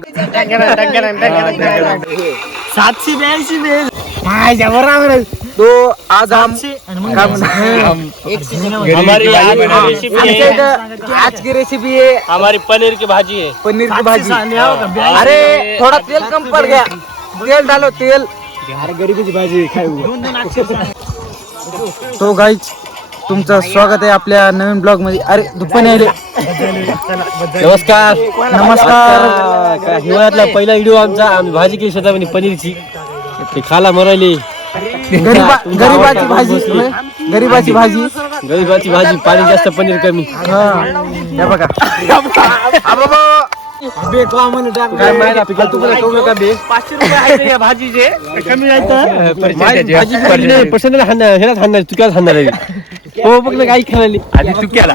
782 माझ्या बरोबर तो आज आज की रेसिपी है हमारी पनीर की भाजी है। पनीर की भाजी। अरे थोड़ा तेल कम पड़ गया, तेल डालो तेल। गरीबीची भाजी तो गाईज तुमचं स्वागत आहे आपल्या नवीन ब्लॉग मध्ये। अरे दुपारी आले। नमस्कार नमस्कार। हिवाळ्यातला पहिला व्हिडिओ आमचा। आम्ही भाजी केली शेतामध्ये पनीरची, ते खाला मरायली। गरीबाची भाजी, गरीबाची भाजी, गरीबाची भाजी, पाणी जास्त पनीर कमी। हे बघा काय माहिती पिका तुम्हाला कळू नका बे। 500 रुपये आहे या भाजीचे, कमी जायचं पसंत ह्याला हाणणार, तू काय हाणणार आहे? हो बघ ना काही खाली आधी चुक्याला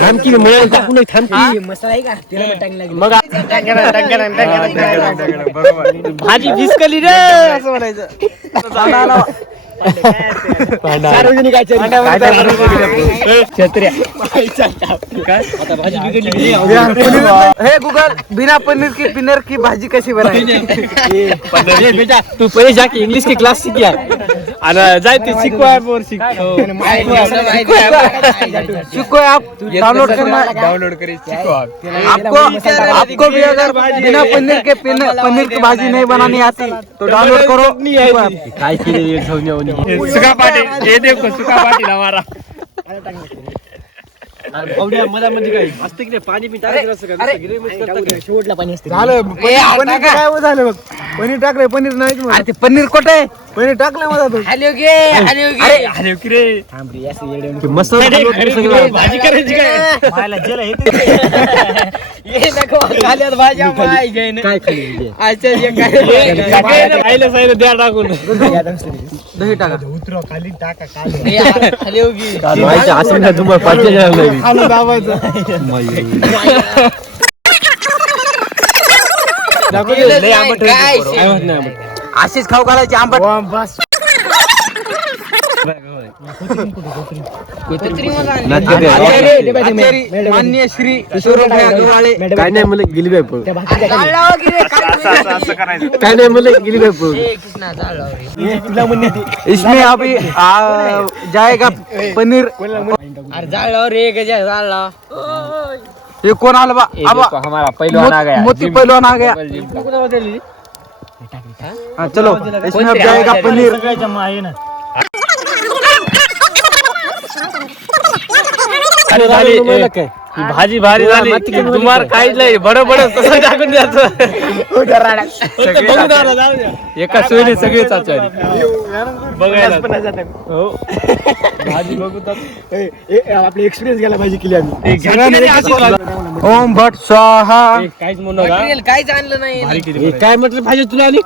थांब की मिळेल टाकून थांब की मसाला आहे का त्याला पण टाकला मग भाजी भिसकली रे असं म्हणायचं। सार्वजनिक हे गुगल बिना पनीर की भाजी कशी बनायची? बेटा तू पहिले जाके इंग्लिश की क्लास सीख आणि जाय ते शिकवा बोर सीखो आप डाउनलोड करिए सीखो आपको भी अगर बिना पनीर की भाजी नहीं बनानी आती तो डाउनलोड करो। काय केले सुका पाटी ये देखो सुका पाटी हमारा पावड्या मधामध्ये काय मस्त की पाणी पण टाकायचं असं का गिरे मिक्स करता शेवटला पाणी असते झालं पनीर काय झालं बघ। पनीर टाकले, पनीर नाही मग ते पनीर कुठे आहे? पनीर टाकलं मला तू हॅलो गे अरे की रे थांब रे असं येडे मस्त भाजी करायची काय मायला जेला ये नको खाल्यात भाज्या माय घेईन काय खाली अच्छा ये काय आईला साईला द्या टाकून दही टाका उतरो खाली टाका खाली हॅलो गे मायच्या आसमना तुम्हाला पाठी जायला नाही खाली दाबायचं लय आंबट नाही अशीच खाऊ घालायची आंबट। बस मान्य श्री गवाळे काय नाही मला गेली बाय पळ काय नाही मला गेली बाय पळ इसमें अभी जाएगा पनीर। अरे जाळला रे गजा जाळला ये कौन आला बा? हमारा पहलवान आ गया मोती पहलवान आ गया। हाँ चलो इसमें अब जाएगा पनीर। भाजी भारी झाली तुम्हाला काहीच नाही बड तसं टाकून द्यायचं एका सोयीने सगळे चाचारी बघायला हो भाजी बघू आपले एक्सपिरियन्स गेला भाजी केली आम्ही। ओम भट स्वाहा। काहीच म्हणू नका काहीच आणलं नाही काय म्हटलं भाजी तुला आली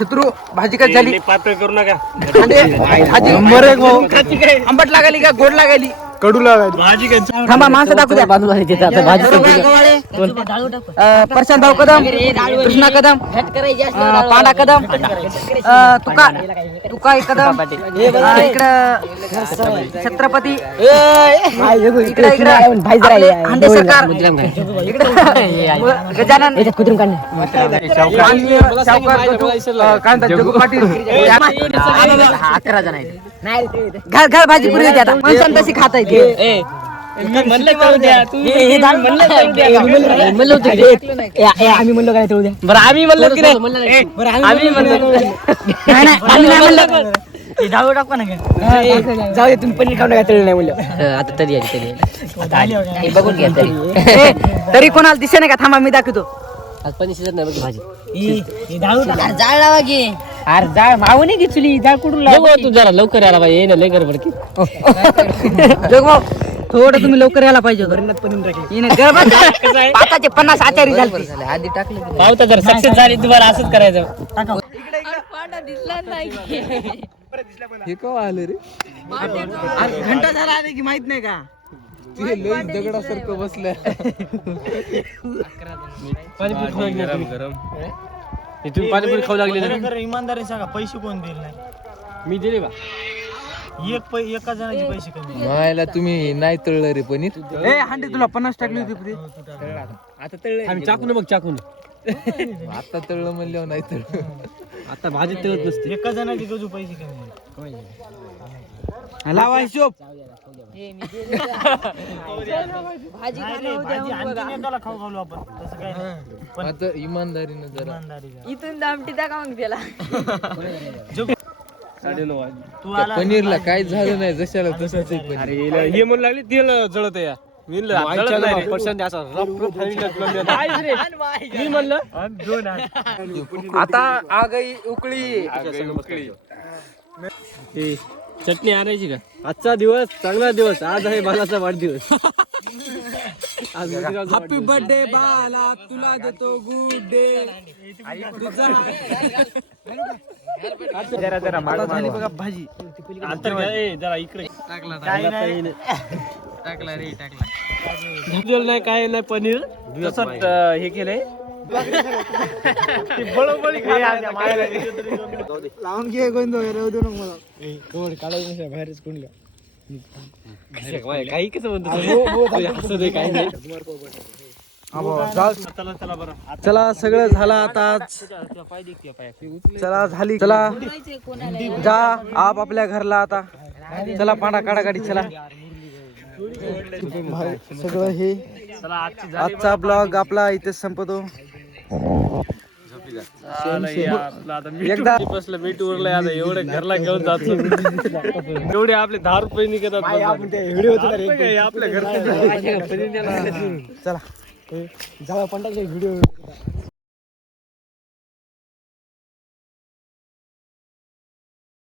शत्रू भाजी काय झाली? पातळ करू नका भाजी नंबर एक भाऊ। आंबट लागाली का गोड लागाली? कडू लागाली भाजी काय थांबा माणसं दाखवू द्या बाजूला प्रशांत भाऊ कदम, कृष्णा कदम, पांडा कदम, तुका कदम, इकडं छत्रपती, हांडे सरकार, गजानन, जगू पाटील 11 जण आहेत। घर भाजी पुरी द्या माणसांना तशी खाता येते। आम्ही म्हणलो काय तळू द्या बरं आम्ही म्हणलं की नाही आम्ही म्हणलो जाऊ टाकू ना जाऊ दे तुम्ही पनीर खाऊन काय तळलं नाही म्हणलं आता तरी बघून घ्या तरी कोणाला दिसे नाही का? थांबा मी दाखवतो। आज पनीर शिजत नाही बघ भाजी जाळ लावा की अरे जाळ मावू नाही घेतली जाळ कुठून तू जरा लवकर यायला पाहिजे ना लय गडबड की जगभाऊ थोडं तुम्ही लवकर यायला पाहिजे होतं। 50 आचारी झाले आधी टाकलं पावता जर सक्सेस झाली तुम्हाला असंच करायचं हे केव्हा आलं रे? घंटा झाला आले की माहित नाही का? दगडासारखं बसलं तुम्ही पाणीपुरी खाऊ लागले ना इमानदारी सांगा पैसे कोण देईल नाही मी दिले बा एका जणाचे पैसे कमी मायला तुम्ही नाही तळलं रे पनीर ए हांडे तुला 50 टाकली होती पुढे आता तळलं आम्ही चाकून बघ चाकून आता तळलं म्हणल्यावर नाही तळलं आता भाजी तळत नसते एका जणाचे गजू पैसे कमी लावा हिशोब भाजी आणखीन एकाला खाऊ घालू आपण तसं काय नाही. पण आता इमानदारीनं जरा इमानदारीचा. इथून दामटी टाका मग त्याला 9:30 तू त्या आला पनीरला काय झालं नाही जशाला तसंच आहे पनीर. अरे हे म्हणून लागले तेल जळत या मी म्हणलं आता आगई उकळी चटणी आणायची का आजचा दिवस चांगला दिवस आज आहे बालाचा वाढदिवस आज हॅपी बर्थडे बाला तुला देतो गुड डे जरा झाली बघा भाजी जरा इकडे काही नाही टाकला रे टाकला धुतलेलं नाही काय नाही पनीर तसंच हे केलंय बळबळी लावून घे गोविंदो देऊ नको मला बाहेरच कोणला काही कसं म्हणतो काही नाही चला बरं चला सगळं झालं आता चला झाली चला जा आप आपल्या घरला आता चला पांडा काढा गाडी चला सगळं हे आजचा ब्लॉग आपला इथे संपतो एकदा बसलं मीठ उरलंय आता एवढे घरला घेऊन जातो एवढे आपले 10 रुपये निघतात आपल्या घरचे चला जाऊ पंढरपूर व्हिडिओ